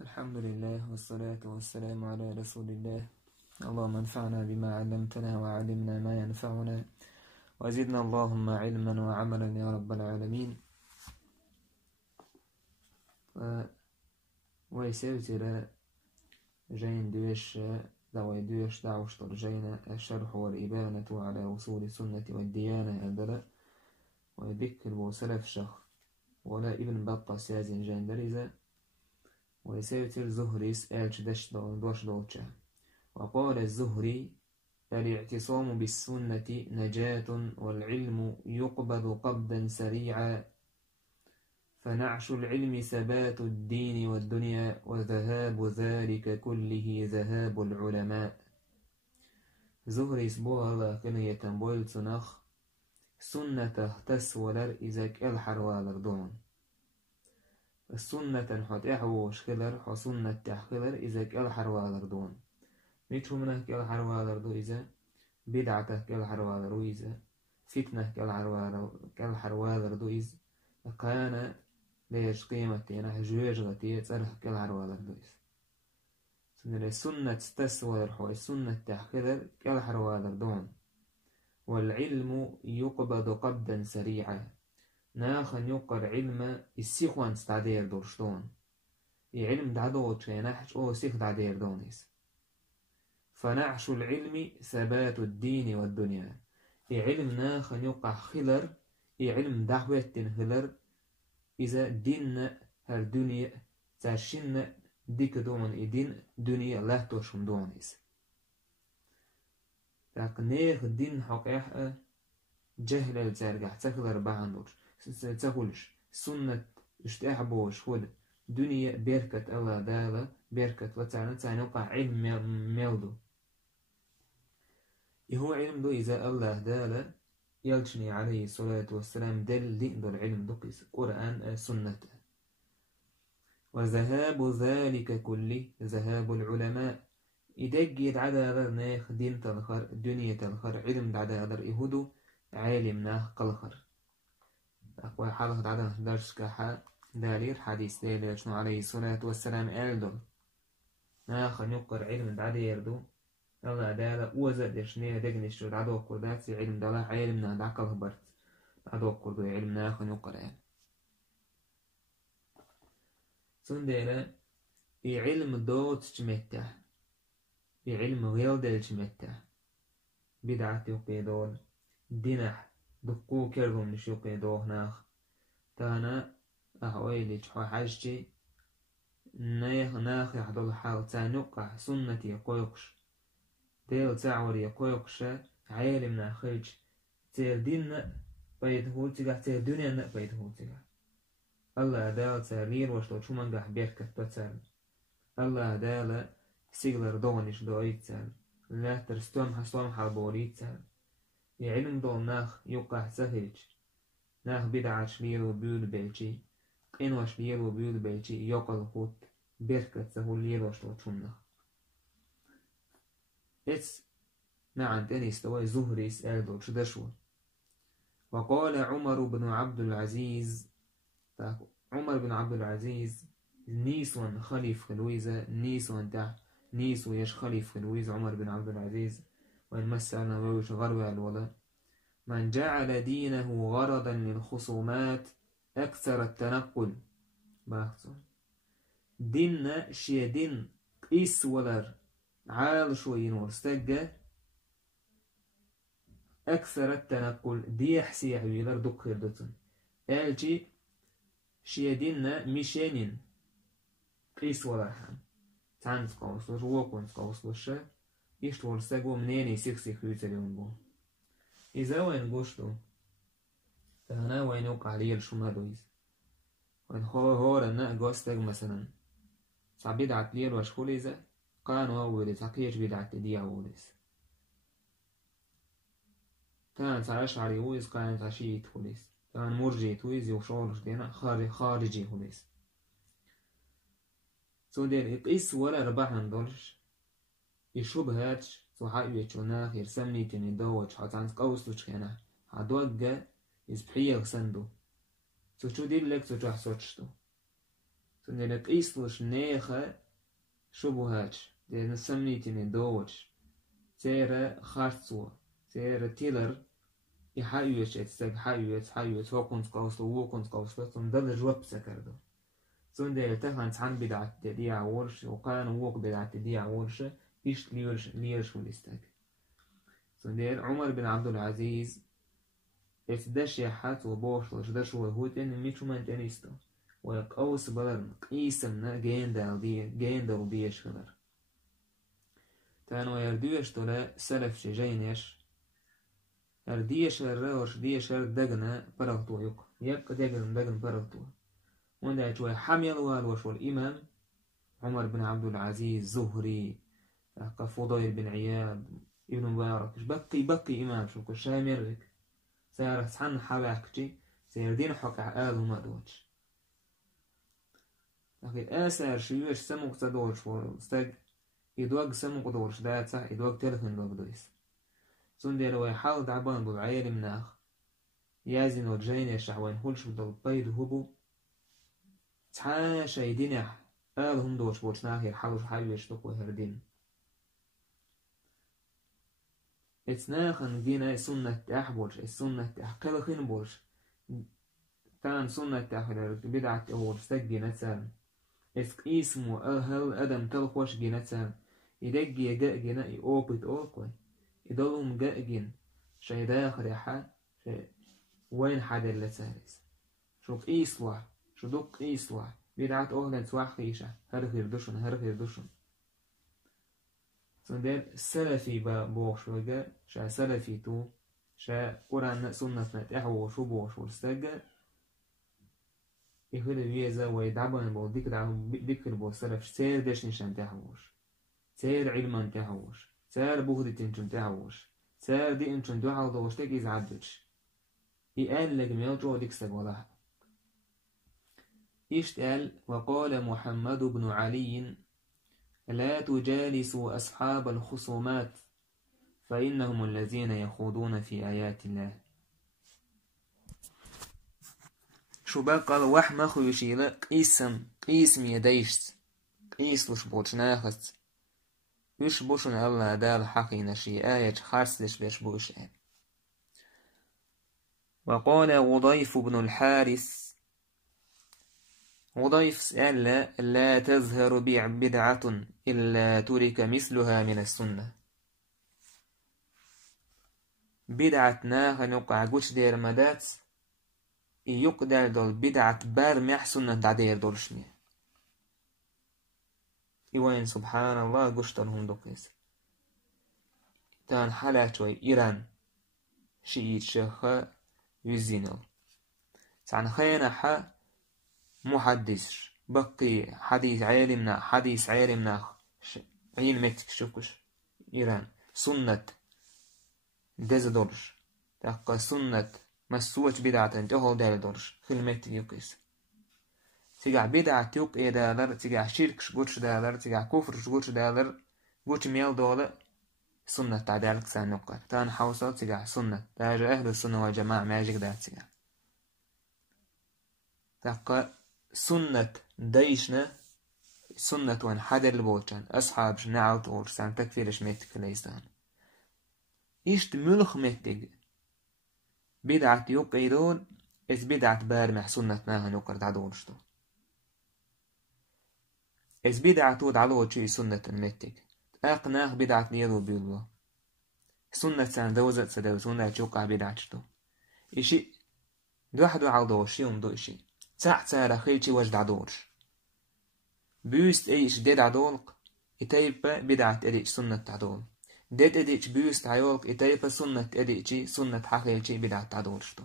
الحمد لله والصلاة والسلام على رسول الله. اللهم انفعنا بما علمتنا وعلمنا ما ينفعنا وزدنا اللهم علما وعملا يا رب العالمين. ويسوتر جين دوش دعوشتر جين الشرح والإبانة على وصول السنة والديانة أدلا وذكر وسلف شخ ولا ابن بطة سيازين جين دريزة ويسوتر زهريس آلش دوش دوتشا. وقال الزهري: الاعتصام بالسنة نجاة والعلم يقبض قبضا سريعا، فنعش العلم ثبات الدين والدنيا وذهاب ذلك كله ذهاب العلماء. زهري سبوها لكنية بويل سنخ سنة تسولر إذاك الحروالر دون السنة حت إحوش خلر حسنة تحخلر إذاك الحروالر دون ميتشو منه كالحروالر دو إذا بدعته كالحروالر دو إذا فتنة كالحروالر دو إذا كان ليش قيمتين جويج غتي تسرح كالحروالر دو إذا سنة سنة تسولر حوي سنة تحخلر كالحروالر دون. والعلم يقبض قبضا سريعا، ناخن يقر علم السيخوان تستعدير دورشتون علم دعدوت شيناحش أو سيخ دعدير دونيس. فنعش العلم ثبات الدين والدنيا علم ناخن يقع خلر علم دعوة خلر إذا دين هالدنيا تاشن ديك دون دين دنيا لا توشم دونيس. نيخ دين حقيقة جهل الزرقح تخلر بعندوش تخلش سنة اشتاحبوش خود دنيا بركة الله دالة بركة وتعنى وقع علم ميلدو هو علم دو إذا الله دالة يلشني عليه الصلاة والسلام دل دو العلم دوكيس قرآن سنة. وذهاب ذلك كله ذهاب العلماء إدجيت عدا ناخ دين تلخر دنيا تلخر علم عدا إهدو عالم ناخ قلخر أقوى حالة عدا درس كحا دالير حديث دالير شنو عليه الصلاة والسلام ألدو ناخ نقر علم عدا يردو الله دالا وزد شنيه دقنش عدو قردات علم دالا علمنا دعك الهبرت عدو قردو علم ناخ نقر سنديلا علم دوت جمته علم غير دل جمته بدعة يقيدون دينح دقو كرهم نش يقيدوه ناخ تانا أهويلي جحو حاجتي ناخ يحضل حال تانوقع سنتي يقويقش ديل تعوري يقويقش عالم ناخيج تير دين بيدهول تيغا تير دنيا بيدهول تيغا الله دال تارير وشلو شمانجح بيركت بتسال الله دال سيغلر دونش دويت سال لا ترستوم حستوم حالبوريت سال علم دول ناخ يقع سهج ناخ بدعة شليل وبيول بيلشي قينوا شليل وبيول بيلشي يقل خوت بيركت سهول ليل وشلو شمنا إتس نعم تاني استوى زهري سأل دول شدشو. وقال عمر بن عبد العزيز عمر بن عبد العزيز نيسوان خليف خلويزة نيسوان تح نيسو يش خليف خلويزة عمر بن عبد العزيز والمسألة ويش غروة الولا من جعل دينه غرضا للخصومات أكثر التنقل باختصر ديننا شي دين قيس ولر عال شوين ورستجة أكثر التنقل دي حسي حويلر دكخير دوتن ألجي شي ديننا ميشانين قيس ولر حان تانس قوصلش وقونس قوصلش إيش ورستجو منين يسيخ يوتريون بو إذا وين قوشتو فهنا وين يوقع لي الشمال دويز وين هو رنا قوستك مثلا صعبيد عتليل وشخول إذا قانوا أوليس حقيش بيدعت دي أوليس كان تعيش على ويز كان تعشيت وليس كان مرجيت ويز يوشولش دينا خارجي وليس سو دير يقيس ولا رباح ندولش يشبهاتش صحاء يتشونا خير سمني تني دوتش حتى قوس وشخينا هدوجة يسبحيه غسندو سو شو دير لك سو تحسوتشتو سنديلك إيسلش نيخة شبهاتش دي نسمنيتني دوتش تيرا خارتسو تيرا تيلر يحايوش اتستاق حايوش هو كنت قوصلو وو كنت قوصلو سندل جواب سكردو سنديل تفان تحن بدعة تديع ورش وقان ووق بدعة تديع ورش إيش ليرش وليستاق سنديل عمر بن عبد العزيز اتدش يحات وبوشلش دش وهوت إن ميتشو من تنيستو ويقوس بلرن قيسمنا جيندل ديش خلر تانو يردوش تولا سلف جينيش ارديش الروش ديش دقنا برغتو يق دقن برغتو وندا شوي حميل والوش والإمام عمر بن عبد العزيز زهري فضيل بن عياد ابن مبارك بقي إمام شو كل شيء مرك سيارة سحن حباكتي سيردين حق آل وما دوتش لكن آسار شيوش سموك تدورش واستاق يدوق سموك دورش دات صح يدوق تلفن دوق دويس سندير ويحاول دعبان بالعيال مناخ يازن وجين يشعوين هولش بدل بيد هبو تحاشا يدينح آلهم دوش بوش ناخي يحاول حاول يشتقوا هردين اتناخن جينا سنة تحبوش السنة تحقلخين بوش تان سنة تحقل بدعة أول استجينا تسان اسمه هل أدم تلقوش جينا تسان يدقي جنا يوبت أوكوي يدلهم جاجين شي داخل يحا وين حد اللي سارس شو إيصلح شو دق إيصلح بدعة أهلا سواح خيشة هرغير دشن سندير سلفي بوش وجا شا سلفي تو شا قرآن سنة نتاحو شو بوش والستجا يخلي بيزا ويدعبن بو ذكر بو سلف سير دش نشان تاحوش سير علما تاحوش سير بوغدي تنشن تاحوش سير دي انشن دوحو دوشتك يزعدش يقال لك ميوجو ديك سبولا اشتال وقال محمد بن علي لا تجالسوا أصحاب الخصومات فإنهم الذين يخوضون في آيات الله شو بقى وحما خوشيلا قيسم يديش قيسلش بوشناخس يش بوشن الله دال حقي نشي آية خارسلش بيش بوشن وقال وضيف بن الحارث وضيف سأل لا تظهر بدعة إلا ترك مثلها من السنة بدعتنا هنقع قوش دير مدات يقدر دول بدعة بار مح سنة دعدير دولشني إيوين سبحان الله قشترهم دوكيس تان حالات شوي إيران شيئيت شيخة يزينل تان خينا محدث بقي حديث عالمنا علمتك شوكش إيران سنة دزدورش تقى سنة مسوش بدعة تهو دالدورش خلمتك يوكيس تيجع بدعة يوك إيه دالر تيجع شرك شغوش دالر تيجع كفر شغوش دالر قوش ميل دولة سنة تعدالك سانوكر تان حوصل تيجع سنة تاجع أهل السنة والجماعة ماجيك دا تيجع تقى سنة دايشنا سنة وان حدر البوشان أصحاب شنعوت ورسان تكفيرش ميتك ليسان إيشت ملخ ميتك بدعة يقيدون إذ بدعة بارمح سنة ناها نقر دعدونشتو إذ بدعة تود علوه شي سنة ميتك أقناخ بدعة نيرو بيلو سنة سان دوزت سدوزونا جوقع بدعتشتو إيشي دوحدو عالدوش يوم دو إيشي ساعة خيلشي وجد دورش بيست ايش ديد عدولق اتايبا بدعة اديش سنة عدول ديد اديش بيست عيولق اتايبا سنة اديشي سنة حقيلشي بدعة عدولشتو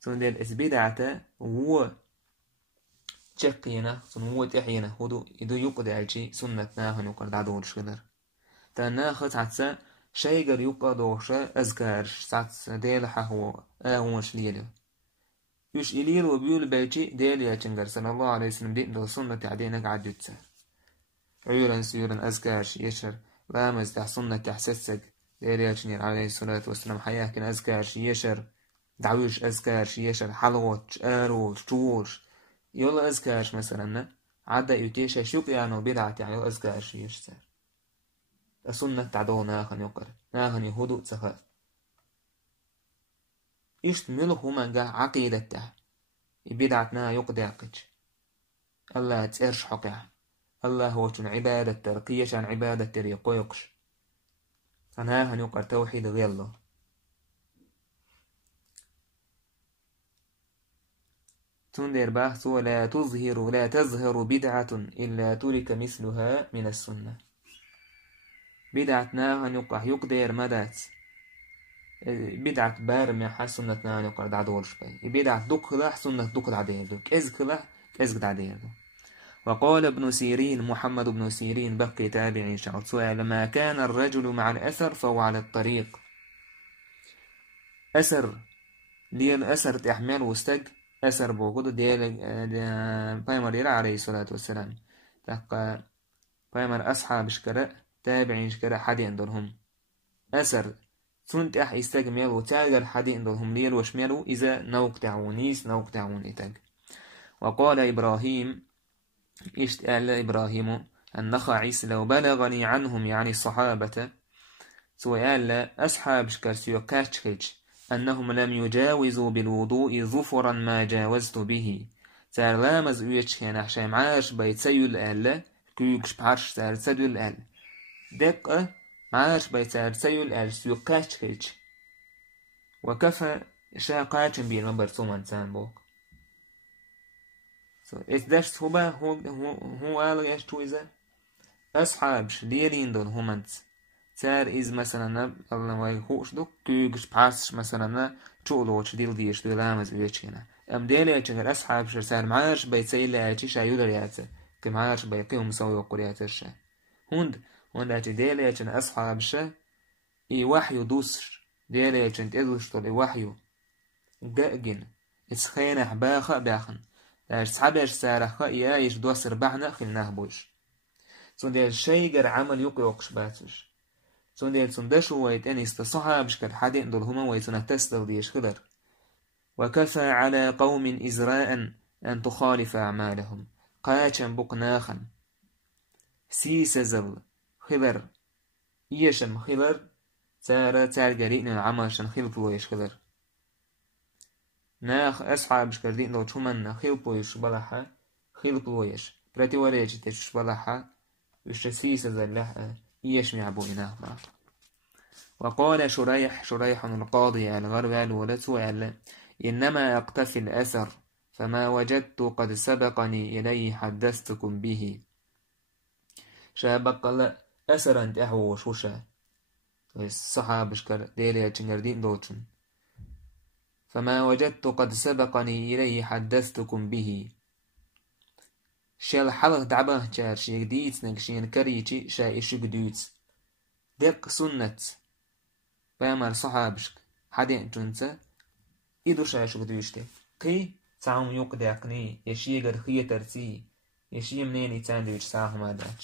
سنة ديد اس بدعة و تشقينا سنة و تحينا هدو يدو يقدعلشي سنة ناهن يقرد عدولش قدر تناخذ عدسا شيقر يقدوش أذكارش ساتس ديلحة هو آهونش ليلو يش إليل وبيول بيجي ديل يا جنجر صلى الله عليه وسلم دين دو سنة عدينك عدد تسار عيولا سيولا أزكاش يشر لامز تح سنة تحسسك ديل يا جنجر عليه الصلاة والسلام حياكن أزكاش يشر دعوش أزكاش يشر حلوش آروش جوش يول أزكاش مثلا عدا يتيش شوق يعني بدعة يعني يول أزكاش يشتر السنة تعدو ناخن يقر ناخن يهودو تسخاف إشت ملهما جا عقيدة تاه بدعتنا يقدعقج الله تسيرش حقيا الله هو تن عبادة ترقية عن عبادة تريقويقش فناخن يقر توحيد غير الله تندر بحث لا تظهر بدعة إلا ترك مثلها من السنة بدعة ناهن يقع يقدر مدات بدعة بار ما حس سنة ناهن يقع دعدورش باي بدعة دقلح سنة دقل عديردو كزكلح كزك عديردو وقال ابن سيرين محمد بن سيرين بقي تابعي شعط سؤال لما كان الرجل مع الأثر فهو على الطريق أثر لين أثر تحمل وستج أثر بوجود ديال بايمر عليه الصلاة والسلام تقى بايمر أصحاب شكرا تابعين شكرا حدي عندهم أثر سنت يستجمل وتاجر حدي عندهم ليل وشملوا إذا نوق تعونيس نوق تعون إتاج وقال إبراهيم اشتأل إبراهيم النخعيس لو بلغني عنهم يعني الصحابة سؤال أصحاب شكرسيو كاشكج أنهم لم يجاوزوا بالوضوء ظفرا ما جاوزت به سار لامز ويتش هنا عشان معاش بيتسيو الآلة كيوكش بعرش سار تسيو الآلة دقة معاش بيتسار تسيو الآلة سيو كاشكج وكفى شاقاتن بين مبرسوم انسان بوك إتداشت هو قال يشتو إذا أصحابش ليلين دون همانس سار إز مثلا الله ما يخوش دو كيوكش بعرش مثلا تشولوش ديل ديش دو لامز ويتش هنا أم ديلي أتشغل أصحابش سار معاش بيتسيل أتشي شايولر ياتي كمعاش بيقيهم سوي وقرياتش هند أتشي ديلي أتشن أصحابش إي وحيو دوسر ديلي أتشن تدوش طول إي وحيو قاقن إسخينح باخا باخن أصحابش سارخا إيايش دوسر بحنا خلناه بوش سندل شيء عمل يقيقش باتش سندل سندشو ويتن استصحاب شكل حدين دول هما ويتن تستل ديش خضر وكفى على قوم إزراء أن تخالف أعمالهم قاتشن بقناخا سيسزل خضر إيشن خضر تار قريئن العمل شن خلطو ويش خضر ناخ أصحاب شكل دين دول شمن خلطو ويش بلحا خلطو ويش براتي وريج تش بلحا وشسيس زلها يشمع بويناه معه وقال شريح القاضي الغرب الولد إنما أقتفي الأثر فما وجدت قد سبقني إليه حدثتكم به شابق الله أثر أنت أحو وشوشا الصحابة شكر ديلي أتشنجردين دوتشن فما وجدت قد سبقني إليه حدثتكم به شال حلق دعبه جار شي جديد نكشين كريتي شا إشي جديدز دق سنة بامر صحابشك حدين جنسة إدو شا إشي جديدشتي قي تعم يقدقني يشي قرخية ترسي يشي منيني تاندويش ساهم هذا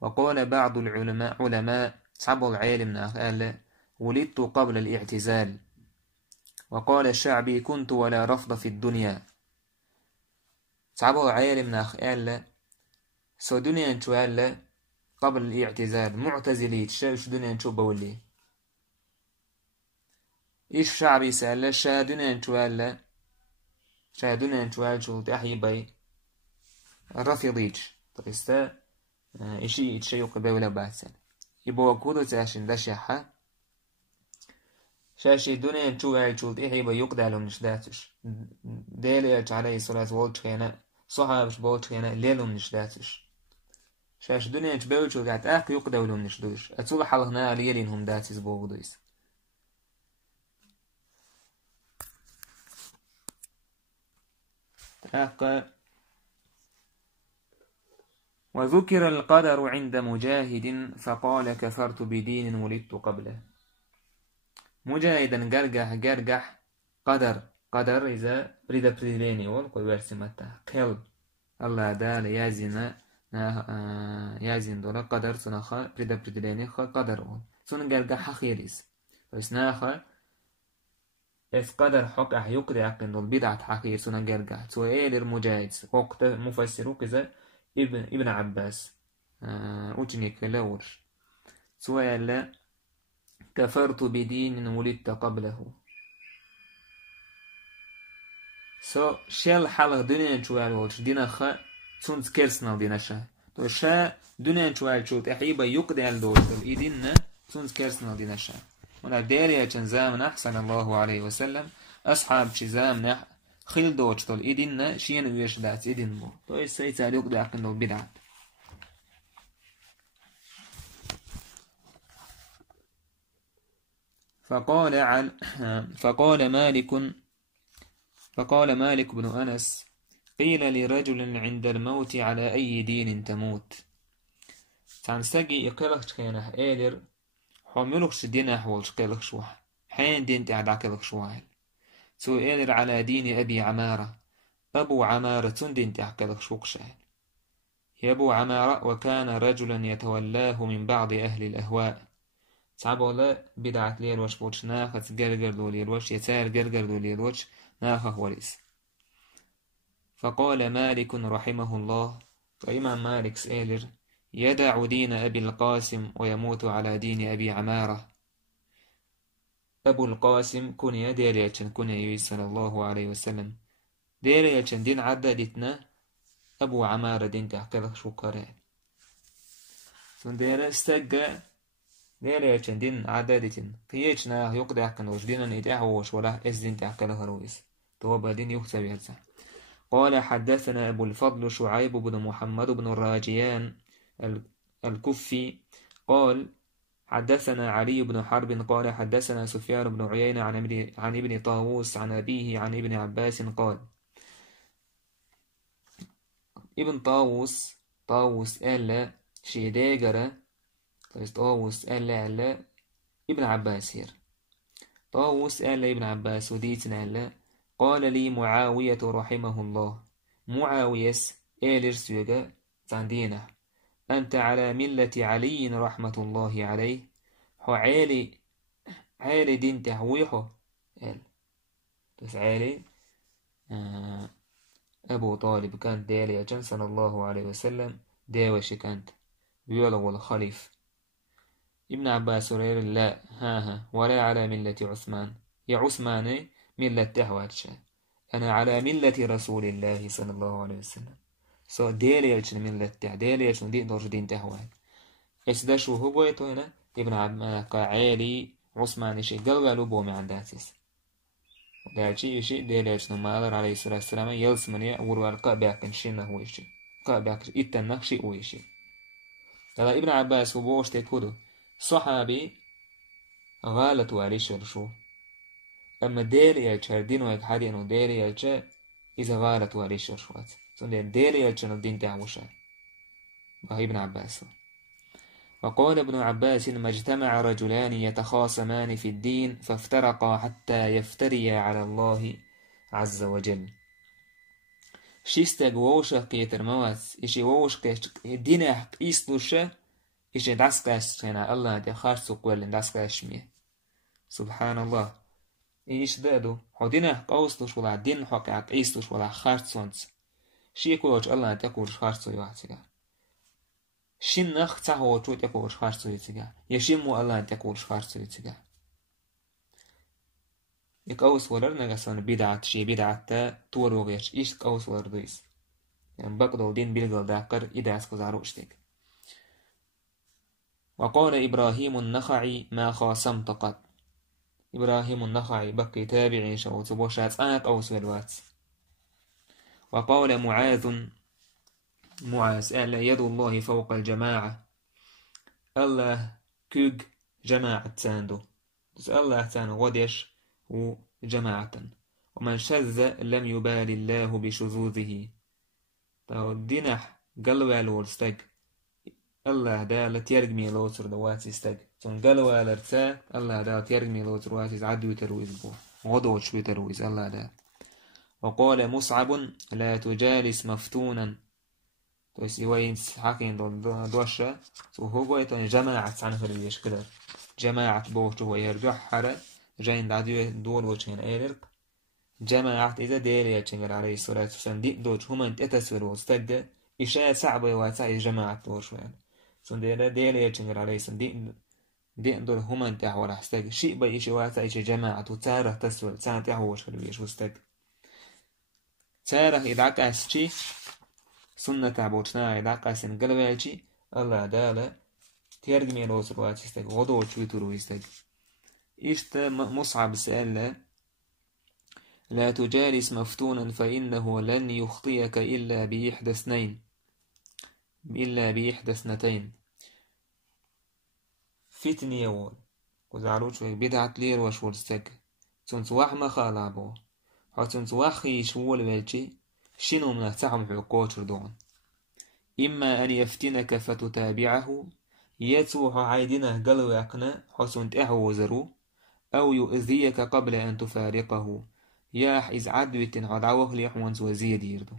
وقال بعض علماء صعب العالم قال ولدت قبل الاعتزال وقال الشعبي كنت ولا رفض في الدنيا صعبوا عالم ناخ قال سو دنيا انتو قال قبل الاعتزال معتزليت شاش دنيا انتو بولي ايش شعبي سأل شا دنيا انتو قال شا دنيا انتو قال شو تحيي باي رفضيتش طريستا اشي يتشيق بولا باسل يبوا كودو تاشن دشيحة شاشي دنيا انتو قال شو تحيي باي يقدالو نشداتش ديلي عليه الصلاة والسلام صحابش بولش خينا ليلهم نشداتش شاش دنيا تبولشو قاعد يقدولهم نشدوش أتصول حلقنا ليلينهم داتيز بوغدويس وذكر القدر عند مجاهد فقال كفرت بدين ولدت قبله مجاهدا قرقح قدر إذا بريد بريديني والقوي ورسمتها قلب الله دال يازين دولا قدر سنخا بريد بريديني قدر سن قرقح خيريس بس ناخا اس قدر حق يقدر عقل البدعة حقير سنة جرجع سؤال المجاهد وقت مفسرو كذا ابن عباس أوتني كلاورش سؤال كفرت بدين ولدت قبله شل حلق دنيا شوال ولش دينا خا تونس كيرسنال دينا شا تو شا دنيا شوال شوت احيبا يقدر الدوشتل ايدينا تونس كيرسنال دينا شا ونا داريا زامن أحسن الله عليه وسلم أصحاب زامن خيل دوشتل إيدنا شين ويش دات إيدن مو تو يسيت عليك داقن البدعة فقال مالك بن أنس قيل لرجل عند الموت على أي دين تموت تنسجي يقلق كينه إيلر حملكش دينا حولش قلق شوح حين دين تعدع قلق شوح سؤال على دين أبي عمارة أبو عمارة دين تعقلق شوقشه يا أبو عمارة وكان رجلا يتولاه من بعض أهل الأهواء صعبوا لا بدعة ليل وش بوش ناخذ جرجر دوليل وش يسار جرجر دوليل وش ناخذ وريس فقال مالك رحمه الله فإمام مالك سئلر يدع دين أبي القاسم ويموت على دين أبي عمارة أبو القاسم كن يديريتشن كن يوي صلى الله عليه وسلم ديريتشن دين عددتنا أبو عمارة دين تحقلق شكرا سن دير استقى ديريتشن دين عددتن قيتشنا يقدع كنوش دينا نتاحوش ولا إز دين تحقلق رويس توبا دين يكتب يرزع قال حدثنا أبو الفضل شعيب بن محمد بن الراجيان الكفي قال حدثنا علي بن حرب قال حدثنا سفيان بن عيينة عن ابن طاووس عن أبيه عن ابن عباس قال ابن طاووس ألا شيداجرة طاووس ألا ابن عباس هير طاووس ألا ابن عباس وديتنا ألا قال لي معاوية رحمه الله معاويس إيلرس يجا تندينه أنت على ملة علي رحمة الله عليه هو عالي دين تحويحه بس عالي أبو طالب كانت دالي صلى الله عليه وسلم داوش كانت بيولا ولا خليف ابن عباس رير لا ولا على ملة عثمان يا عثمان ملة تحواتش أنا على ملة رسول الله صلى الله عليه وسلم سو ديريالش من لتع ديريالش دين دور دين تهوان إيش ده شو هو بيتو هنا ابن عم قاعلي عثمان شيء قالوا بومي عند أساس ده شيء ديريالش نما الله عليه الصلاة والسلام يلسمني وروا القابع شيء هو يشي قابع إتنا شيء هو يشي هذا ابن عباس هو بوش تكودو صحابي غالط عليه شو أما ديريالش هردينو يك حدي إنه ديريالش إذا غالط عليه شوات سندين ديريالش الدين تعوشا ابن عباس وقال ابن عباس ما اجتمع رجلان يتخاصمان في الدين فافترقا حتى يفتريا على الله عز وجل شيستاق ووشا كيتر مواس إشي ووش دينه إيستوشا إشي داسكاش هنا الله دي خارسو قوال داسكاش ميه سبحان الله إيش دادو حدينه قوستوش ولا دين حقا إيستوش ولا خارسونس شي كوش الله تقول خارسو يواتيغا شين نخ تاهو تو تقول خارسو يتيغا يشيمو الله تقول خارسو يتيغا يقوس ولرنا غسان بدعة شي بدعة تا توروغيش إيش قوس ولردويس يعني بقدو دين بلغل داقر إداس كزاروشتك وقال إبراهيم النخعي ما خاصمت قط إبراهيم النخعي بقي تابعي شوت بوشات قوس والوات وقال معاذ ألا يد الله فوق الجماعة الله كوغ جماعة تاندو بس الله تاندو غديش وجماعة ومن شذ لم يبال الله بشذوذه دينح قلوا الولستق الله دا تيرجمي لوتر دواتي استق ثم قلوا الارتاق الله دا تيرجمي لوتر واتي عدو ترويز بو غدوش بترويز الله دا وقال مصعب لا تجالس مفتونا توسي وين حاكين دوشة وهو بيتون جماعة عنه الريش كده جماعة بوش ويرجع حرة جاين دعديو دول وشين ايلرق جماعة إذا ديلي يتشنجر عليه الصلاة والسلام دي دوش هما انت اتسور وستجد إشاء صعبة واتساعي جماعة دوش وين سون ديلي يتشنجر عليه الصلاة دي دول هما انت ولا حستج شيء بيشي واتساعي جماعة وتاره تسور تسان تحوش كلويش وستج تاره إذا كاسشي سنة تعبوشنا إذا كاسن قلبالشي الله دالا تيرجمي روسر واتستج غضوش ويتورو يستج إشت مصعب سأل لا تجالس مفتونا فإنه لن يخطيك إلا بإحدى اثنتين فتني يوال وزعلوش بدعت لير وشول ستك تنسواح ما خالعبو تنسواح يشول بالشي شنو من أفتحهم حقوق ردون إما أن يفتنك فتتابعه يتوح عيدنا قلو يقنا حسن تأعوزرو أو يؤذيك قبل أن تفارقه ياح إز عدوة عدعوه ليحوانز وزيد يردو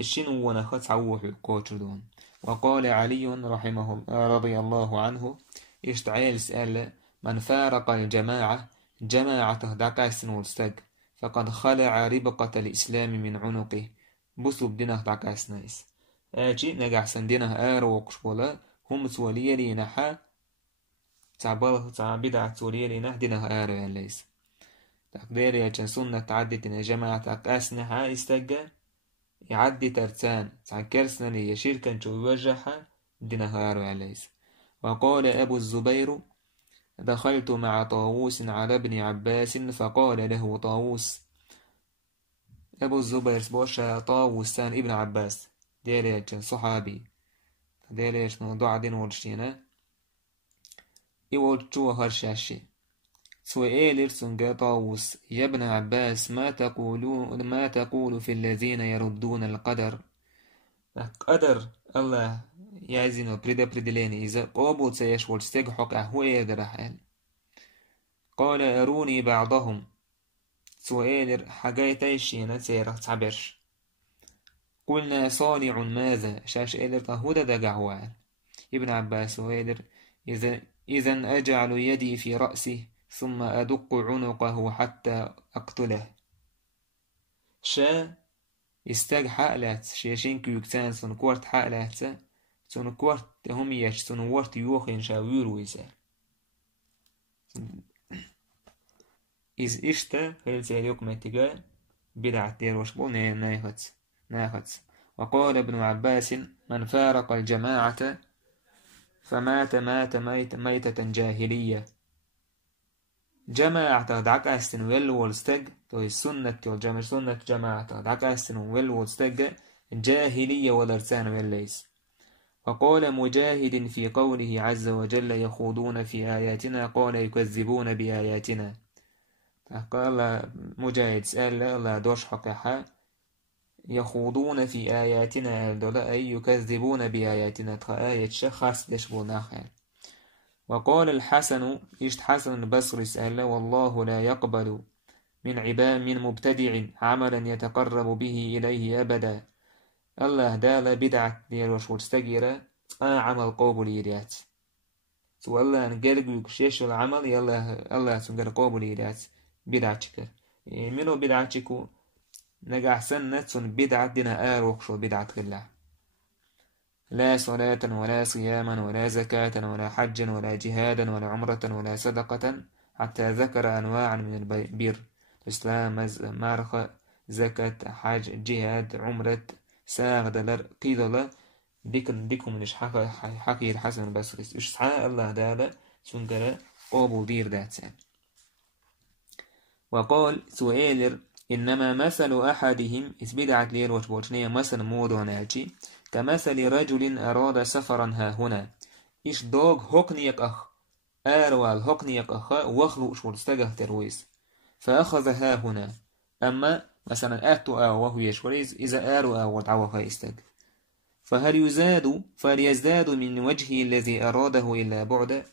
الشنو ونخص عوه القوتردون وقال علي رحمه رضي الله عنه اشتعيل سأل من فارق الجماعة جماعته دقاس والستق فقد خلع ربقة الإسلام من عنقه بسو بدينه دقاس نايس آجي نقع سندينه آرو وقشبولا هم سولي لينحا تعباله تعبدع سولي لينح دينه آرو يليس تقدير يجن سنة تعدد إن جماعة أقاسنها استجا يعدي ترتان تعكرسنا ليشير كان شو يوجهها دينهار عليس وقال أبو الزبير دخلت مع طاووس على ابن عباس فقال له طاووس أبو الزبير سبوشا طاووس سان ابن عباس دير يجن صحابي دير يجن موضوع دين ورشينا يقول شو هرشاشي سؤال سنجا طاووس يا ابن عباس ما تقول في الذين يردون القدر قدر الله يازينو بريدليني إذا قابل سيشول استجحق أهوية درحال قال أروني بعضهم سؤال حاجايتي شينا سيرح تعبرش قلنا صانع ماذا شاش إلر تهود دقعوال ابن عباس سؤال إذا أجعل يدي في رأسه ثم أدق عنقه حتى أقتله شا يستاج حقلات شيشين كيوكتان سنكورت حقلات سنكورت هم يش سنورت يوخين شاويرو يسا إذ إشتا هل سيليوك متجا بدع تير وشبو ناخت وقال ابن عباس من فارق الجماعة فمات ميتة جاهلية جماعة دعك أستن ويل والستج تو السنة والجمع سنة جماعة دعك أستن ويل والستج جاهلية ودرسان والليس وقال مجاهد في قوله عز وجل يخوضون في آياتنا قال يكذبون بآياتنا قال مجاهد سأل الله دوش حقها يخوضون في آياتنا أي يكذبون بآياتنا آية شخص دشبونا خير وقال الحسن إشت حسن البصري سأل والله لا يقبل من مبتدع عملا يتقرب به إليه أبدا الله دال بدعة ديروش والستجيرة عمل قابل يريات سو الله نقلق يكشيش العمل يلا الله سنقل قابل يريات بدعة شكر منو بدعة شكو نجح سنة سن بدعة دينا آروخشو بدعة كله لا صلاة ولا صياما ولا زكاة ولا حجا ولا جهادا ولا عمرة ولا صدقة حتى ذكر أنواعا من البر إسلام مارخ زكاة حج جهاد عمرة ساغ دلر قيدلا ديكم مش حقي الحسن البصري إشعاء الله دالا سنقر قابل دير داتسان وقال سؤالر إنما مثل أحدهم إسبدعت لير وشبوشنية مثل موضوع كمثل رجل أراد سفرا ها هنا إيش دوغ هقنيك أخ آروال هقنيك أخ وخلو شول استجه ترويس فأخذ ها هنا أما مثلا أتو وهو يشوريز إذا آرو ودعوه استج فليزداد من وجهه الذي أراده إلا بعد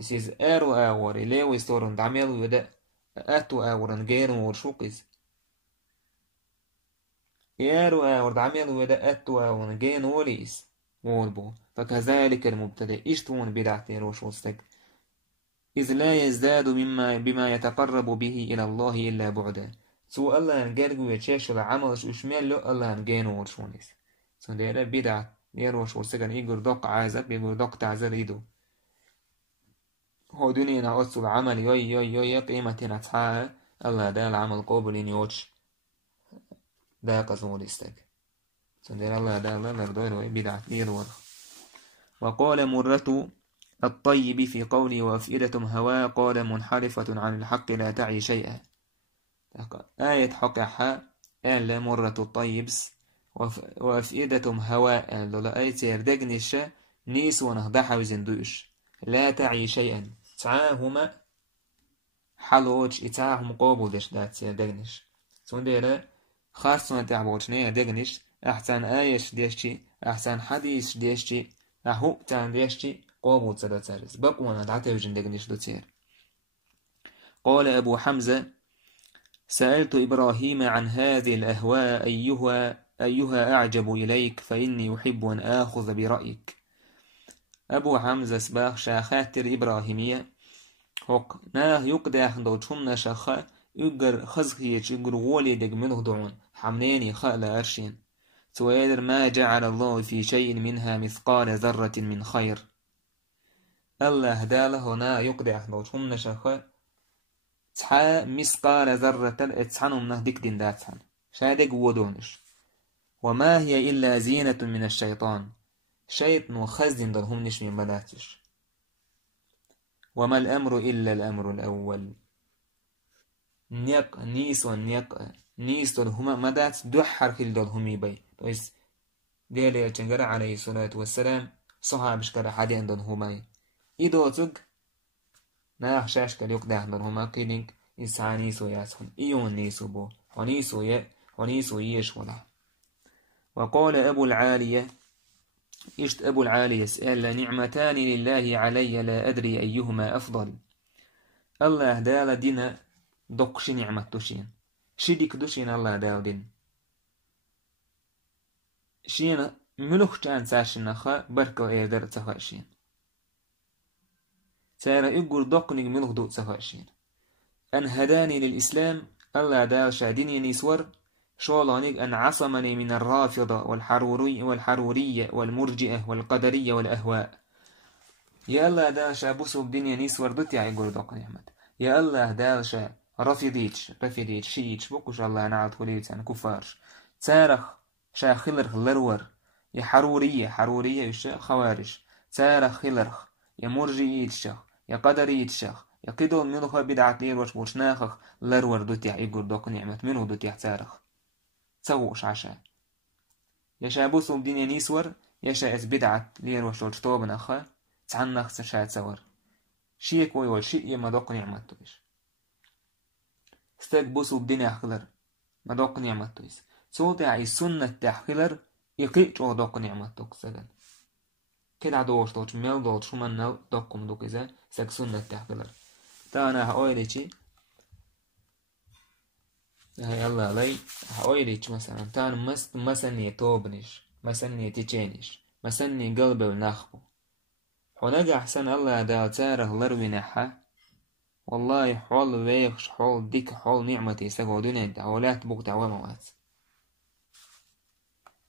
فإذا آرو وريليو يستورن دعميل ويدا أتو ورنجير ورشوقيز يارو ورد عمل ودا أتوا ونجين وليس وولبو فكذلك المبتدئ إشتون بدعة روش وستك إذ لا يزداد بما يتقرب به إلى الله إلا بعدا. سو الله نجرجو يتشاش العمل شو شمال له الله نجينه ورشونيس. سو ده بدعة يروش ورسجن يجور دق عازب يجور دق تعزل يدو. هو دنيا نعوص العمل يوي قيمة نتحقق الله ده العمل قبل يوتش ده قصور يستك. سو ده الله ده الله نردوه بدعة يروح. وقال مرة الطيب في قولي وأفئدة هواء قال منحرفة عن الحق لا تعي شيئا. آية حقها لا مرة الطيبس وأفئدة هواء لا آية يردقنش نيس ونهضح وزندوش لا تعي شيئا تعاهما حلوش اتعاهم قوبودش دات يردقنش سندير خاصة تعبوش نير دقنش أحسن آيش ديشتي أحسن حديث ديشتي أهو تان ديشتي قوبود سداتارس بقوانا دعته وجندقنش دوتير. قال أبو حمزة سألت إبراهيم عن هذه الأهواء أيها أعجب إليك فإني أحب أن آخذ برأيك. أبو حمزة سباخ شاخاتر إبراهيمية حق ناه يقدح دوتشمنا شاخا يقر خزخيش يقر غولي دقمنه دعون حمنيني خأل أرشين سويدر ما جعل الله في شيء منها مثقال ذرة من خير. الله داله نا يقدح دوتشمنا شاخا تحا مثقال ذرة اتحنم نه ديك دين داتحن شادق ودونش. وما هي إلا زينة من الشيطان شيطان وخزن درهم نش من بداتش. وما الأمر إلا الأمر الأول نيق نيس درهما مدات دحر خل درهمي بي بس ديالي الجنجر عليه الصلاة والسلام صحاب شكرا حدين درهمي إدو تق ناح شاشك ليقدح درهما قيدنك إسعانيسو ياسخن إيون نيسو بو حنيسو يش ولا. وقال أبو العالية إشت أبو العالية سأل نعمتان لله علي لا أدري أيهما أفضل. الله دال دينا دقش نعمة دوشين شديك دوشين الله دال دين شين ملوخ جان ساشن خا بركو إيدر تخاشين سارة يقول دقنك ملوخ دو تخاشين. أن هداني للإسلام الله دال شاديني نيسور شولانيك أن عصمني من الرافضة والحرورية والمرجئة والقدرية والأهواء. يا الله دال شابوسو بدنيا نيسور دتيا يقول دق نعمت. يا الله دال شا رفضيتش شيتش بقوش الله نعت وليت عن كفارش تارخ شا خلرخ لرور يا حرورية يشا خوارج تارخ خلرخ يا مرجئيتش يا قدريتش يا قدول منو بدعة لير وش بوشناخخ لرور دوتيح يقول دوق نعمت منو دوتيح تارخ تسوش عشاء يشابوسو بدنيا نيسور يشا اس بدعة لير وش طوبنا أخا تعنخ تشا تصور شيك ويول شيء يما دوق نعمت تويش استقبوسو بدنيا خلر ما دوق نعمت تويس صوتي عي سنة تحخلر يقيت او دوق نعمت توك سجن كده دوش دوش ميل دوش من نل دوقم دوك إذا سك سنة تحخلر تانا هاويليشي هاي الله لي هاويليش مثلا تان مسني توبنش مسني تيجينش مسني قلبه ونخبو حنجا أحسن الله دا تاره لروينحا والله حول ويخش حول ديك حول نعمتي سقودين انت حولات بوقت عواموات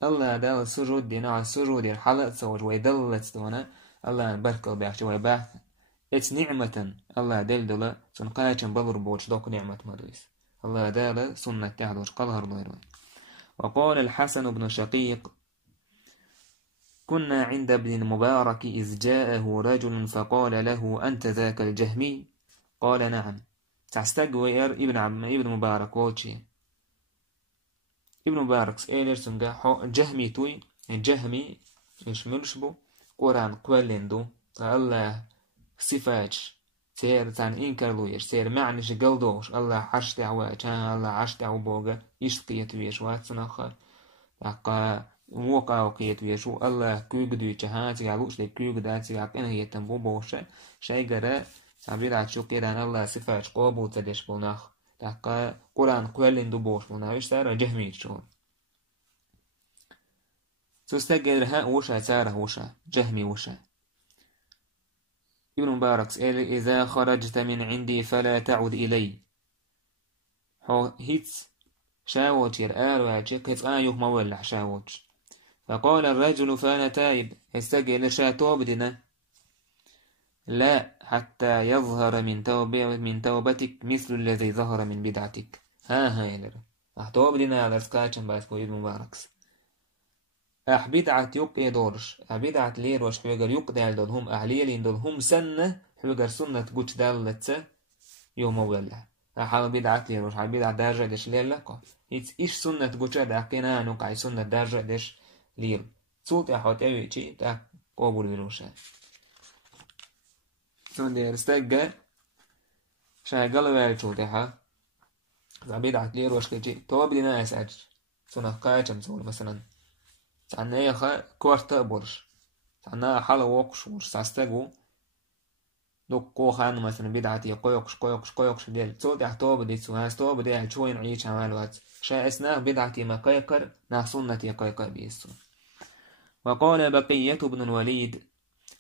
الله دا السجود دينا السجود الحلق سوج ويدلت دونا الله بركل بيحش ويباث اتس نعمة الله دلدلا سنقايشن بلر بوش دوك نعمة مدويس الله دا سنة تحدوش قلهر ضيروين. وقال الحسن بن شقيق كنا عند ابن المبارك إذ جاءه رجل فقال له أنت ذاك الجهمي قال نعم. تستقوى ابن مبارك ووشي ابن مبارك سئلر سنجا جهمي توي جهمي يشملشبو قرآن قولندو الله صفاج سير تان إنكر لويش سير معنيش قلدوش الله حش دعوة كان الله حش دعوة بوغا يشتقية ويش واتسناخر لقا وقع وقيت ويشو الله كوغدو جهات يعلوش لي كوغدات يعقين هي تنبو بوشة شيء قراء سابيد عشو كيران الله صفاج قوبو تدش بوناخ لقا قرآن قولندو بوش بوناخ ويش تارا جهمي شون تستقر ها وشا تارا وشا جهمي وشا ابن مبارك إذا خرجت من عندي فلا تعد إلي هو هيتس شاوج يرآل وعجيك هيتس آيوه مولع شاوج. فقال الرجل فأنا تائب استجل شاتوب دنا لا حتى يظهر من توبتك مثل الذي ظهر من بدعتك. ها يلر أحتوب دنا على سكاتشن باسكو ابن مباركس بدعة يق دورش بدعة لير وش حوجر يق دالهم أهليلين دولهم سنة حوجر سنة قوش دالتة يوم ولا حال بدعة لير وش حال بدعة درجة دش لير لقى إيش سنة قوش داقينا نقع سنة درجة دش لير صوت يحوت أوي شيء تا قبول ويلوشة سنة استجى شاي قلب يلشوت يحا بدعة لير وش كذي تواب دينا أسأج سنة قايتم سول مثلا سعنا يخا كورتا برش سعنا حالا وقش ورش ساستجو دوك قوخان مثلا بدعتي قويقش ديال صوت يحتوب دي سوهاس توب دي شوين عيش عمالوات شا اسناه بدعتي ما قيقر نا سنتي قيقر بيسو. وقال بقية بن الوليد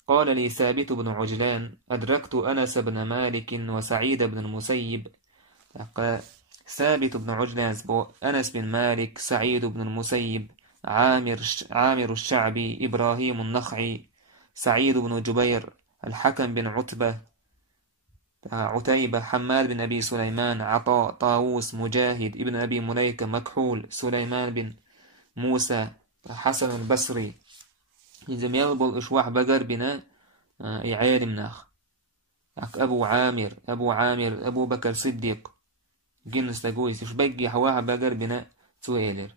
قال لي ثابت بن عجلان أدركت أنس بن مالك وسعيد بن المسيب. ثابت بن عجلان أنس بن مالك سعيد بن المسيب عامر الشعبي إبراهيم النخعي سعيد بن جبير الحكم بن عتيبة حماد بن أبي سليمان عطاء طاووس مجاهد ابن أبي مليكة مكحول سليمان بن موسى حسن البصري إذا يلبل إشواح بقر بنا يعير مناخ أبو عامر أبو بكر صديق جنس تقويس إيش بقي حواها بقر بنا سويلر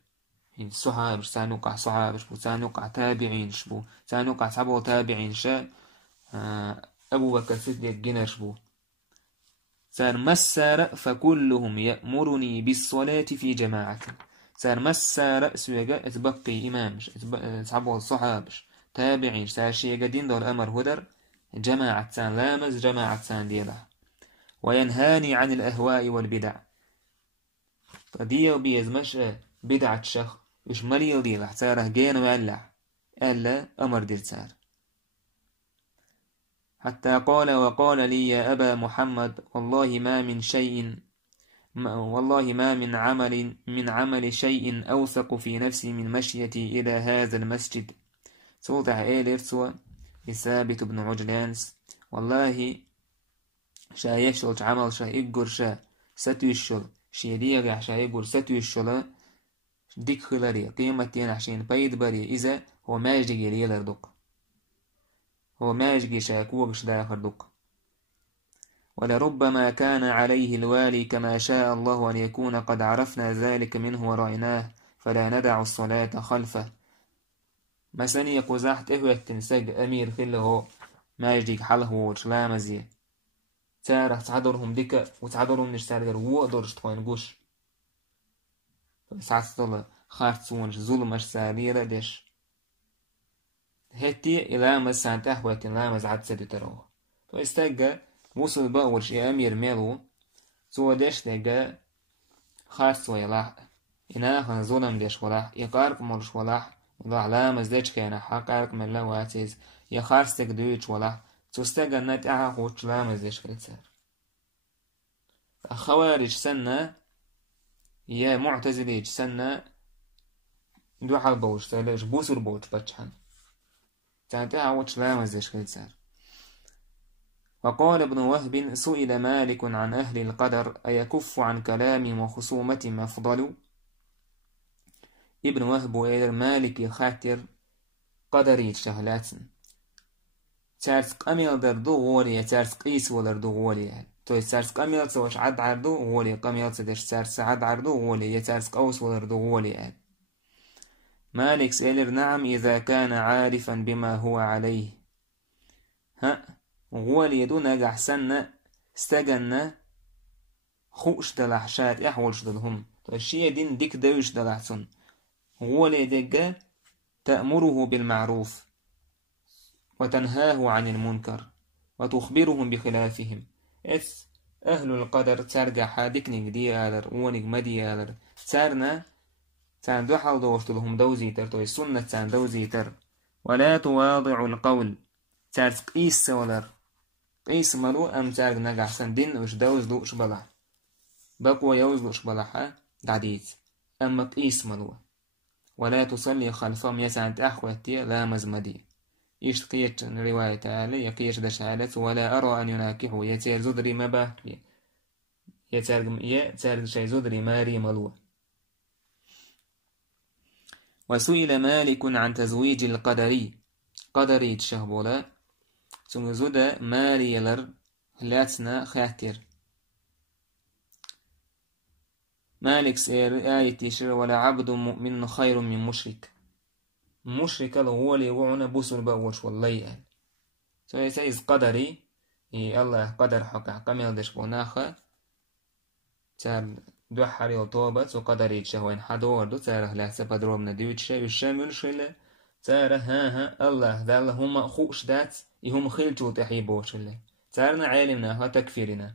الصحابة سانوقع صحابة سانوقع تابعين شبو سانوقع صحابة تابعين شا أبو بكر صديق جنا شبو سار مسار فكلهم يأمرني بالصلاة في جماعة سار مسار سويقا اتبقي إمامش صحابة الصحابش تابعين سار شيقا دين دور أمر هدر جماعة سان لامز جماعة سان ديلا وينهاني عن الأهواء والبدع فديو بيزمش بدعة شخ إيش مليل ديلا ساره جين وعلع ألا أمر ديل سار حتى قال وقال لي يا أبا محمد والله ما من عمل شيء أوثق في نفسي من مشيتي إلى هذا المسجد. سوطع إيلرسوا ثابت بن عجلانس والله شا يشل عمل شا إقر شا ستوشل شيديغ شا إقر ستوشل ديك خلاري قيمتين عشان بيد بري إذا هو ماجي يليلر دوك هو ماجي شاكوغش داخل دوك ولربما كان عليه الوالي كما شاء الله أن يكون قد عرفنا ذلك منه ورأيناه فلا ندع الصلاة خلفه. مثلا يقوزاحت إهوة تنسج أمير خله ماجيك حله ورشلامزي تارح تعدرهم ديكا وتعدرهم نشتارجر وقدرش تخوين قوش فساعت طلع خارتسونش ظلمش ساريرة ديش هتي إلامز سانت أهوة إلامز عد سدي تروه فاستجا وصل باورش أمير ميلو سو ديش تجا خارتسو يلاح إناخن ظلم ديش ولاح يقارك مرش ولاح ضع لامز ديش كينا حقارك من لواتيز يخارستك دويتش ولاح تستجا نتعا خوش لامز ديش كريتسار خوارج سنة يا معتزليج سنة دو حال بوش تلاش بوسر بوش بچحن تانتها وش لامز ديش كريتسار. وقال ابن وهب سئل مالك عن أهل القدر أيكف عن كلام وخصومة أفضل. ابن وهب وإير مالك خاتر قدري شهلاتن تارسق أميل در دو غولي تارسق إيس ولر دو غولي تو تارسق أميل سوش عد عردو غولي قميل تدش تارس عد عردو غولي يتارسق أوس ولر دو غولي مالك سئلر نعم إذا كان عارفا بما هو عليه غولي دو نجح سنة استجنة خوش دلحشات يحولش دلهم الشيء دين ديك دوش دلحسن غولي دقة تأمره بالمعروف وتنهاه عن المنكر وتخبرهم بخلافهم أهل القدر ترجع حادك نجديالر ونج مديالر تارنا تان دو حال دوشت لهم دوزيتر تو السنة تان دوزيتر ولا تواضع القول تارسق إيس ولر قيس ملو أم تارق نقحسن دين وش دوز دوش بلح بقوى يوز دوش بلحة دعديت أما قيس ملو ولا تصلي خلفهم يسعن تأخوتي لا مزمدي يشتقيت رواية تعالى يقيش دشالت ولا أرى أن يناكحه يتير زدري مبا يتير شي زدري ماري ملو. وسئل مالك عن تزويج القدري قدري تشهبولا ثم زود ماري يلر لاتنا خاتر مالك سير آية تشير ولا عبد مؤمن خير من مشرك مشرك هو اللي وعنا بوسر بأوش والله يعني سيز قدري الله قدر حق قميل دش بناخه تار دو حري وطوبت وقدري تشهوين حدور دو تاره لحسب بدروبنا ديوت شيء الشامل شيء تاره ها الله ذا الله هم خوش دات يهم خيلتو تحيبوش الله تارنا عالمنا ها تكفيرنا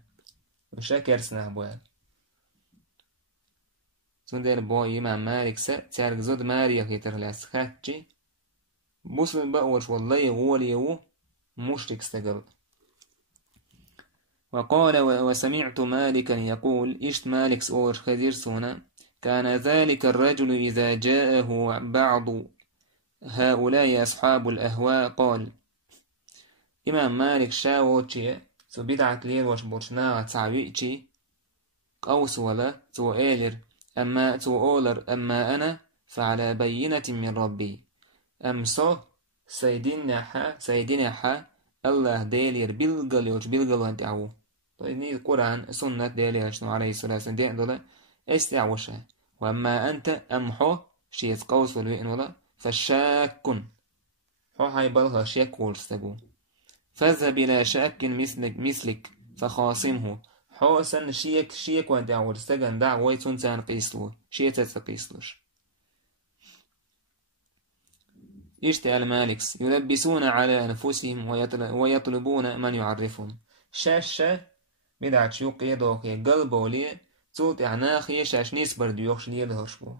وشاكرسنا بوال سندر بوي إمام مالك تارك زود ماريا كيتر لاسخاتشي بوسل بأوش والله غولي مشرك استقل. وقال وسمعت مالكا يقول إشت مالك سؤور خدير سونا كان ذلك الرجل إذا جاءه بعض هؤلاء أصحاب الأهواء قال إمام مالك شاوتشي سو بدعة لير وش بوشنا تعويتشي قوس ولا تو إيلر أما تو أولر أما أنا فعلى بينة من ربي أمسو سيدنا حا الله ديلير بلغل وانتعو طيب القرآن سنة ديلير شنو عليه الصلاة والسلام دين دولا استعوشها وأما أنت أمحو شيء قوس والوئن ولا فشاكن حو هاي بلغة شاك ورستقو فاذهب إلى شاك مثلك فخاصمه حو سن شيك وانتعو ورستقن دعوة تنسان قيسلو شيء تتقيسلوش اشتعل مالكس يلبسون على أنفسهم ويطلبون من يعرفهم شاشة بدعت شوق يدوكي قلبو لي صوت عناخي شاش نسبر ديوخش لي دهرشبو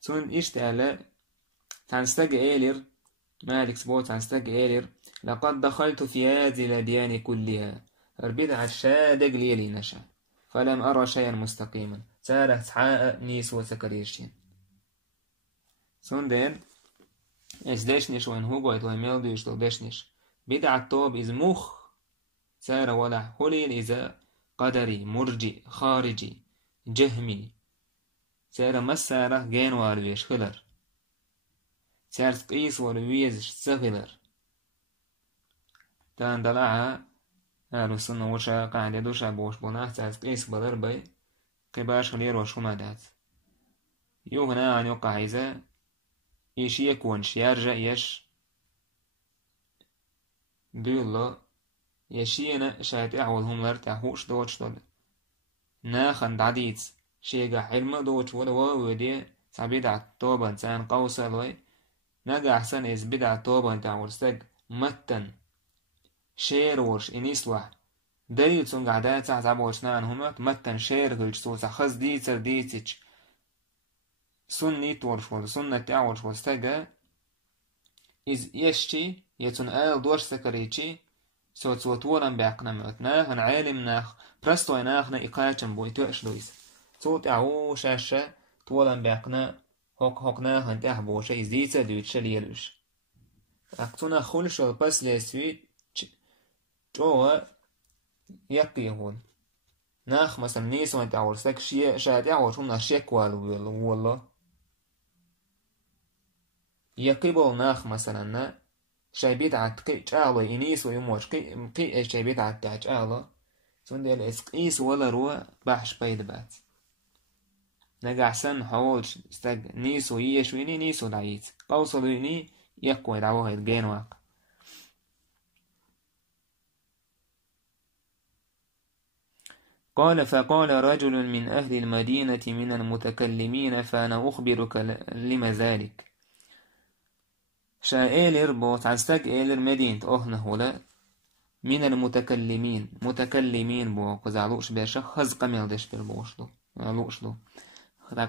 سون اشتعل تنستق إيلر مالكس بو تنستق إيلر لقد دخلت في هذه الأديان كلها البدعة شادق لي نشا فلم أرى شيئا مستقيما سارة تحقق نيس وسكريشين سندين ازدشنش وين هو قويت وين ميلدوش دشنش بدع الطوب إز مخ سارة ولا هولين إذا قدري مرجي خارجي جهمي سارة مسارة جين والويش خلر سارة قيس والويز سغلر تان دلعها قالوا السنة وشا قاعدة دوشا بوش بناه سارة قيس بدر بي قباش خلير وشوما دات يوغنا عن يوقع إذا إيش يكونش يرجع يش بيلا يشينا شايت أعوالهم لارتاحوش دوش دول ناخن دعديت شيقا حلمة دوش ولا ودي سبدع التوبة انسان قوصة لوي نقع أحسن إز بدع التوبة انت عورستك متن شير ورش إنيسوح دليل سون قعدات عبوشنا عنهم متن شير غلش سوسا خز ديتر ديتش سنة ورشول سنة تعورش وستجا إز يشتي يتون آل دورش سكريتشي سوت ورن بعقنا متناخ عالم ناخ برستوي ناخنا إقاچن بوي تؤش لويس سوت عو شاشة طولن بعقنا هوك ناخ انت أحبوش إز ديتر ديتش ليلوش أقتنا خلش والبس لسوي جوا يقيهون ناخ مثلا نيسو انت عورستك شيء شاهد عورشون شيك والله يقيبول ناخ مثلا شاي بيدعت قيجالو ينيسو يموش قي شاي بيدعت تاجالو سندل اسقيس ولا روا بحش بيد بات نقع سن حولش استق نيسو يشويني نيسو دعيت قوصليني يقوي دعوه يتجين واق قال فقال رجل من أهل المدينة من المتكلمين فأنا أخبرك لما ذلك شا إيلر بوت عستك إيلر مدينة أهنه لا من المتكلمين متكلمين بو قزعلوش باشا خز قميل دش بالبوشلو علوشلو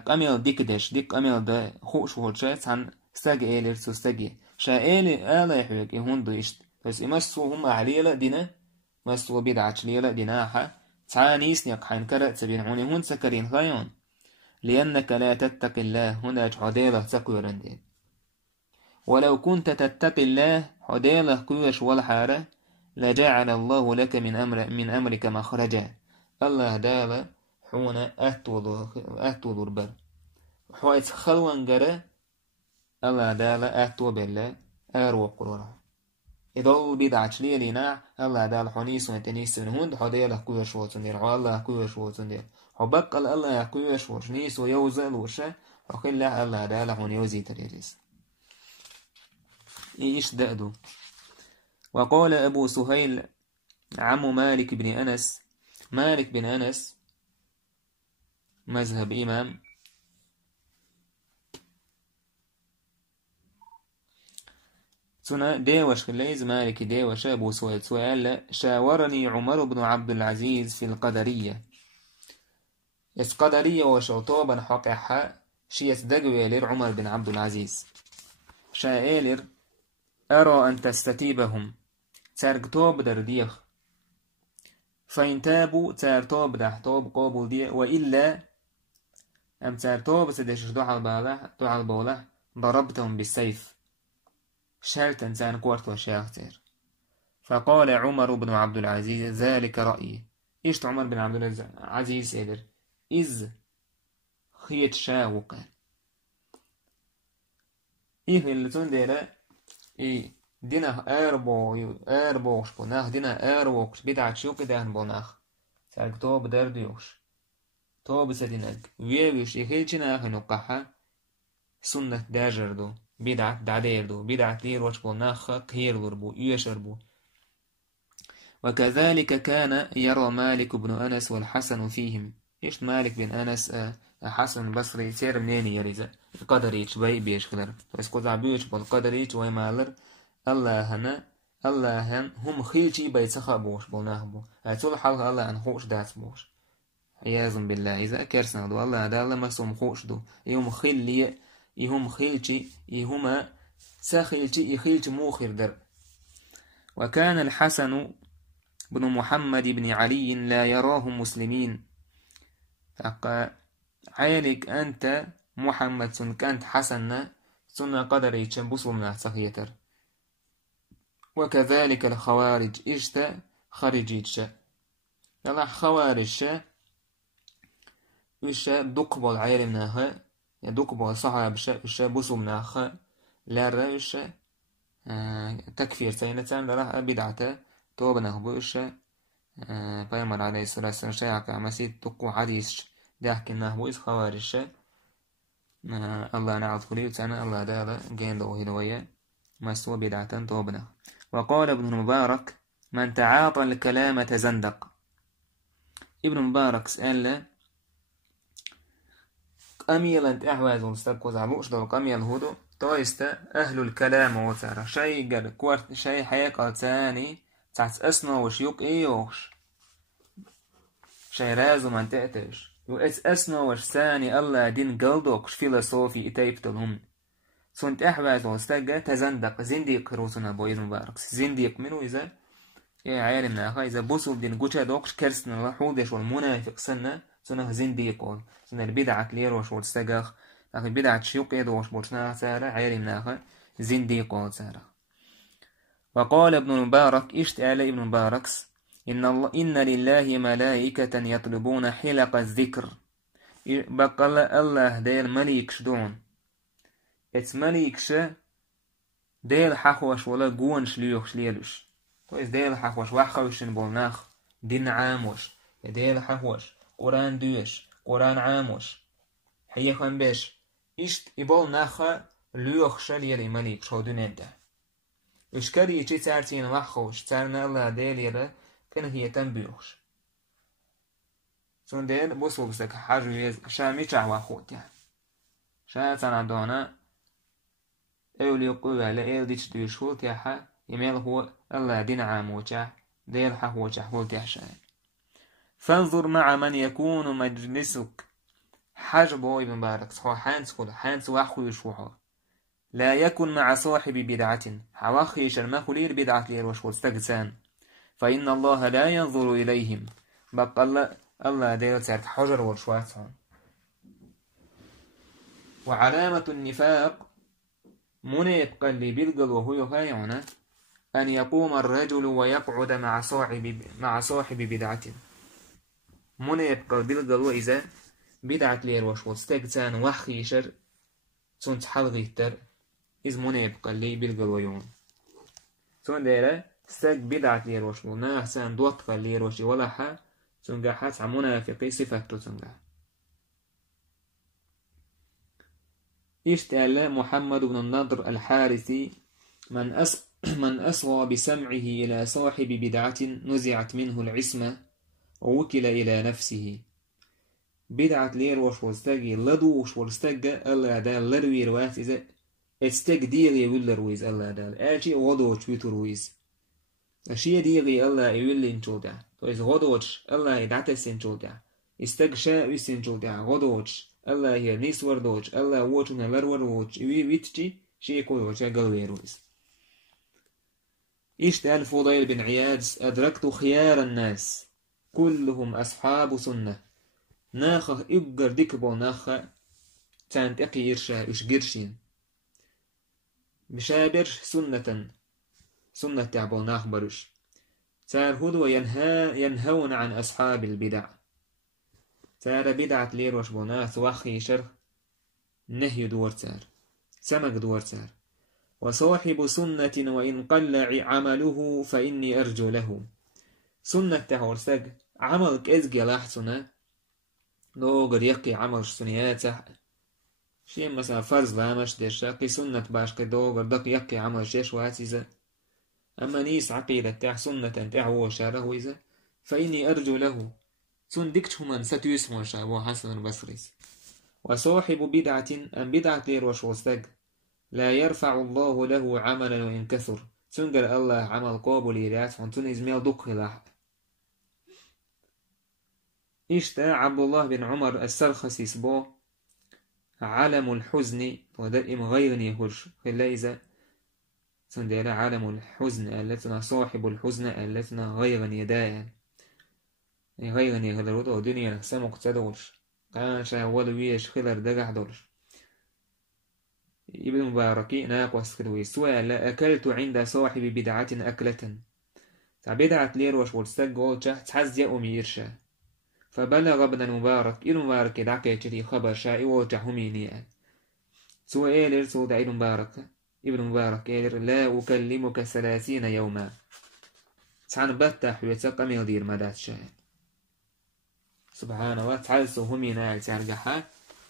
قميل ديك دش ديك قميل دا خوش وهوشات عن استج إيلر سو استجي شا إيلي آلا يحوك يهون دويشت بس إمسوا هم عليلا دينا مسوا بدعة ليلا ديناها تعانيس نيقحين كرأت سبين هوني هون سكرين خيون لأنك لا تتق الله هنا حديلة تقويرن دين ولو كنت تتقي الله حديلة قويش والحارة لجعل الله لك من أمرك مخرجا الله دالا حونا أهتو البر حويت خلوان جرى الله دالا أهتو بالله أرو قرورا إذا بدعة لينا الله دالا حنيس ونتنيس من هون حديلة قويش وتندير والله قويش وتندير حبقل الله قويش وشنيس ويوزل وشا وخل الله دالا حون يوزي تريريس إيش دأدو وقال أبو سهيل عم مالك بن أنس مالك بن أنس مذهب إمام سنة ديوش خليز مالك ديوش أبو سهيل شاورني عمر بن عبد العزيز في القدرية قدرية وشوطوبا حقها شي يسدقوا إلير عمر بن عبد العزيز شائلر أرى أن تستتيبهم ترقتوب درديخ فإن تابوا ترتوب دحتوب قابل دي وإلا أم ترتوب سدش دوح البولح ضربتهم بالسيف شرط إنسان كورت وشاختر فقال عمر بن عبد العزيز ذلك رأيي إيش عمر بن عبد العزيز إدر إذ خيت شاوق إيه اللي تندر إيه دينا أربوش بناخ دينا أربوش بدعة شوق دهن بناخ سالك توب درديوش توب سدينك ويوش يخيلشنا نقحة سنة داجردو بدعة دعديردو بدعة ليروش بناخ كهير وربو يشربو وكذلك كان يرى مالك بن أنس والحسن فيهم إيش مالك بن أنس حسن البصري سير منين يريزا القدريش باي بيش خلر بس كوز عبيوش بالقدريش واي مالر الله هن هم خيلشي بيتسخى بوش بولناه هاتول حلقة الله أن خوش داس بوش عياذا بالله إذا كرسنا دو الله هذا الله مسوم خوش دو يهم خيلي يهم خيلشي يهما سخيلشي يخيلشي موخر در وكان الحسن بن محمد بن علي لا يراهم مسلمين عيلك أنت محمد سنك أنت حسن سنة قدر يتشنبسوا من سخيتر وكذلك الخوارج إجتا خارجيتش يلا خوارج إشا دقبل عيل منها دقبل صحاب إشا بسوا منها لا رأيش تكفير سينة لا بدعته توبناه بإشا بيمر عليه الصلاة والسلام شيعك عمسيد تقو حديث داحكي نهبو إذ خوارج الله نعوذ كلي وتعالى الله دالا جين دو هدوية مسوى بدعة توبناه وقال ابن المبارك من تعاطى الكلام تزندق ابن المبارك سأل أميل أنت أحواز ونستبقوز عبوش دو قميل هدو تويست أهل الكلام وتعالى شيء قد كورت شيء حيقا تاني تعت أسنو وشيوك إيوش شيء رازو من تأتش يوئس أسنو وش ثاني الله دين قلدوكش فيلسوفي إتايبتلهم سنت أحواز ونستبقى تزندق زنديق روسنا بو ابن المبارك زنديق منو إذا يا عالمنا أخا إذا بوصل دين قوشا دوكش كرسنا لحوضيش والمنافق سنة زنديق سنة البدعة ليروش والستقاخ لكن بدعة شيوق يدوش بوشنا سارة عالمنا أخا زنديق سارة وقال ابن المبارك اشتعال ابن المبارك إن لله ملائكة يطلبون حلق الذكر بقال الله ديل مليكش دون ات مليكش ديل حخوش ولا قوانش ليوخش ليلوش كويس ديل حخوش وحخوشن بولناخ دين عاموش ديل حخوش قرآن دوش قرآن عاموش حيخان بيش اشت يبول ناخا ليوخش ليلي مليك شو دون انت اشكالي يجي تارتين وحخوش تارنا الله ديل يلا كان هي تنبيوخش سون ديل بوصو بسك حاجو يز شامي چعوا خوت يعني شاعتنا دونا اولي قوة لأيل ديش دوش خوت يحا يميل هو الله دين عاموچا ديل حخوچا خوت يحشا فانظر مع من يكون مجلسك حجبو ابن بارك هو حانس كل حانس واخو يشوحو لا يكن مع صاحب بدعة حواخي شرمخلير بدعة لير وشوستقسان فإن الله لا ينظر إليهم بقى الله دير تارك حجر والشواتهم. وعلامة النفاق من يبقى اللي بيلقل وهو يهايعنا أن يقوم الرجل ويقعد مع صاحب بدعة من يبقى بيلقل وإذا بدعة لير وشوستقسان وخي شر تون حلغي تر إذ من يبقى اللي بيلقل ويون تون ديره استق بدعة لير وشو ناحسان دوتق لير وشي ولا حا تنجا حاس منافقي صفته تنجا. اشتعل محمد بن النضر الحارثي من أصغى بسمعه إلى صاحب بدعة نزعت منه العصمة ووكل إلى نفسه. بدعة لير وشوستقي لدو وشوستقى ألا دال لروي روات إذا استق ديغي ولا رويز ألا دال آجي غدو وشويتو رويز أشياء ديغي ألا يولي انشودا تويز غدوش ألا يدعتس انشودا استقشاء ويس انشودا غدوش ألا هي نيس وردوش ألا ووشنا لرورودش ويتشي شي كوي وشا قلوي رويز. اشتعل فضيل بن عياد أدركت خيار الناس كلهم أصحاب سنة ناخه إقر ديكبو ناخه تانت أقي إرشا إش قرشين بشابر سنة تعبو ناخ برش تار هدو ينهون عن أصحاب البدع تار بدعة لير وشبوناث وخي شر نهي دور تار سمك دور تار وصاحب سنة وإن قل عمله فإني أرجو له سنة تهورسك عملك إزجي لاحسنا نوغر يقي عمل سنيات شيء مثلا فرض لامش ديشاقي سنة باش كدوغر دق يقي عمل شيش واتيزا أما نيس عقيدة تاع سنة تاع هو شاره إذا فإني أرجو له سن ديكت من ستيس وشابو حسن البصريس. وصاحب بدعة أم بدعة لير وشوستق لا يرفع الله له عملا وإن كثر سنقر الله عمل قابل إليات فانتون إزميل دق لاح. إشتا عبد الله بن عمر السرخسي سبو علم الحزن ودائم غير يهرش إلا إذا سندير عالم الحزن التنا صاحب الحزن التنا غير يدايا غير يهدرود ودنيا سمك تدورش كان شاول ويش خلر دقح دورش. ابن مباركي ناقوس خلوي سؤال أكلت عند صاحب بدعة أكلة بدعة لير وشولستق قولتش تحز يا أمي إرشا فبلغ ابن المبارك دعك يشري خبر شائي وجهميني سؤال سود ابن مبارك لا أكلمك 30 يوما تعال بتح ويتسقى ميدير مدات شاهد سبحان الله تعال سوهمي ناعي تعرقحا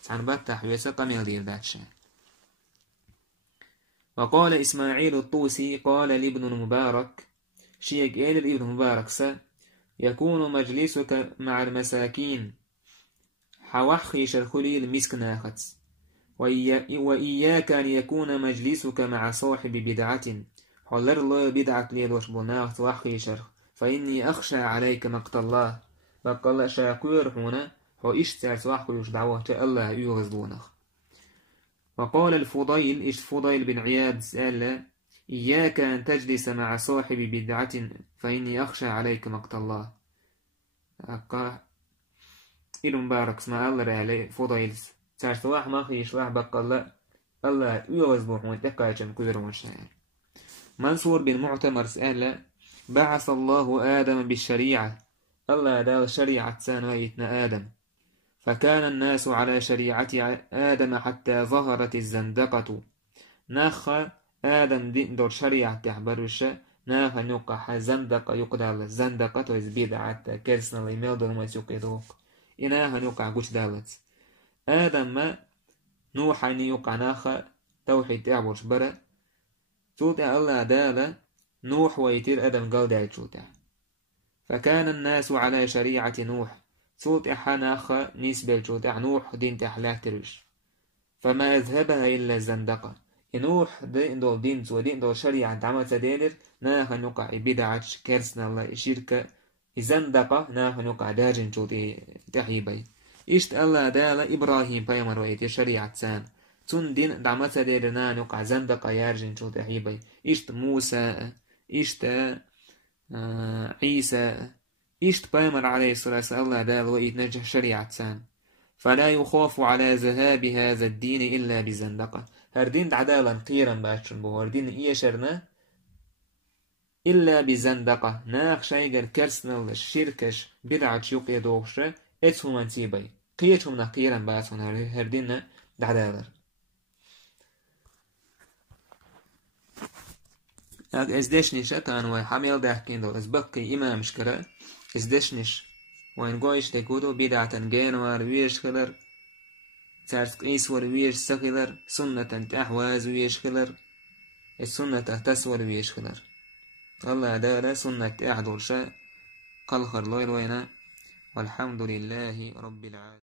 تعال بتح ويتسقى ميدير دات شاهد. وقال إسماعيل الطوسي قال لابن المبارك شيك ابن المبارك يكون مجلسك مع المساكين حوحي شرخلي المسكناخت وإياك أن يكون مجلسك مع صاحب بدعة حلر الله بدعة ليلوش بناخت وحي شرخ فإني أخشى عليك مقت الله بقى الله شاكوير هنا هو إشتعر سواحكو دعوة الله يغزدونخ. وقال الفضيل فضيل بن عياد سأل إياك أن تجلس مع صاحب بدعة فإني أخشى عليك مقت الله أقا إلو مبارك اسمع الله رأي فضيل تعرف سواح ما خيش واح بقى الله يغزبوح وانتقايشن كذر وشاعر. منصور بن معتمر سأل بعث الله آدم بالشريعة الله دال شريعة سانويتنا آدم فكان الناس على شريعة آدم حتى ظهرت الزندقة ناخ آدم دور شريعة تحبرش ناخ نقح زندقة يقدر الزندقة ويزبيدعة كرسنا ليميل دون ما يسوقيدوك إناها نقع قش دالت آدم ما نوح أن يقع ناخ توحيد تعبرش برا توتع الله دالة نوح ويتير آدم قال دايت توتع فكان الناس على شريعة نوح توتع حناخ نسبة توتع نوح دين تحلاك ترش فما يذهبها إلا الزندقة نوح دين ودين دول شريعة عمل تدير ناخ نقع بدعة كرسنا الله شركة الزندقة ناخ نقع داجن توتي تحيبي إشت الله دالة إبراهيم بيمر ويتي شريعة سان تون دين دعمت ديرنا نقع زندق يارجن شو تحيبي إشت موسى إشت عيسى إشت بامر عليه الصلاة والسلام الله دال وإتنجح شريعة سان فلا يخاف على ذهاب هذا الدين إلا بزندقة هردين دعدالا قيرا باشن بو هردين إيشرنا إلا بزندقة ناق شايقر كرسنل الشركش بدعة يوقي دوغشة اتهم انتيبي قيتهم نقيرا باشن هردين دعدالا ازدشنش اتان وحميل داحكين دو ازبقي إمام شكرا ازدشنش وين قويش تكودو بدعة جانوار ويش خلر تارسك ايسور ويش سخلر سنة تحواز ويش خلر السنة تسور ويش خلر الله دالا سنة اعدل شاء قلخر لويل وينا والحمد لله رب العالمين.